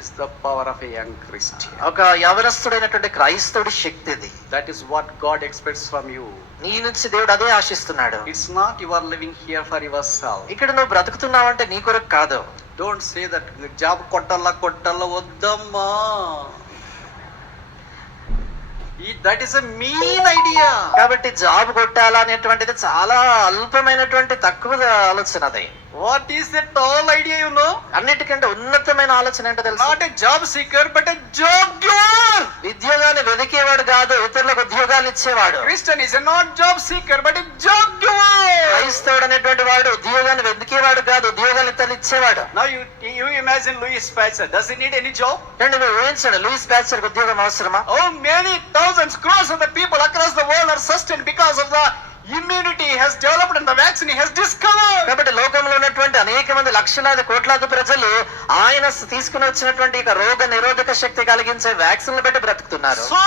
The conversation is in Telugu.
is the power of a young Christian. ఒక యవనస్తుడైనటువంటి క్రైస్తవుడి శక్తి ఇది. That is what God expects from you. నీ నుంచి దేవుడు అదే ఆశిస్తున్నాడు. It's not you are living here for yourself. ఇక్కడ నువ్వు బ్రతుకుతున్నావంటే నీ కొరకు కాదు. Don't say that job కొట్టాల వద్దమ్మా. That is a mean idea. కాబట్టి జాబ్ కొట్టాలా అనేటువంటిది చాలా అల్పమైనటువంటి తక్కువ ఆలోచన అది. What is the tall idea, you know? అన్నిటికంటే ఉన్నతమైన ఆలోచన ఏంటో తెలుసు? Not a job seeker, but a job giver. ఉద్యోగాన్ని వెదికేవాడు కాదు, ఇతరులకు ఉద్యోగాలు ఇచ్చేవాడు. Christian is not job seeker, but a job giver. క్రైస్తవుడు అనేటువంటి వాడు ఉద్యోగాన్ని వెదికేవాడు కాదు, ఉద్యోగాలు ఇతరులు ఇచ్చేవాడు. Now you imagine Louis Pasteur. Does he need any job? అంటే నువ్వు ఊహించండి, లూయిస్ పాస్టర్ ఉద్యోగం అవసరమా? Oh, many thousands, crores of the people across the world are sustained because of the immunity has developed and the vaccine has discovered. కాబట్టి లోకంలో ఉన్నటువంటి అనేక మంది లక్షలాది కోట్లాది ప్రజలు ఆయన తీసుకుని వచ్చినటువంటి రోగ నిరోధక శక్తి కలిగించే వ్యాక్సిన్లు బట్టి బ్రతుకుతున్నారు. So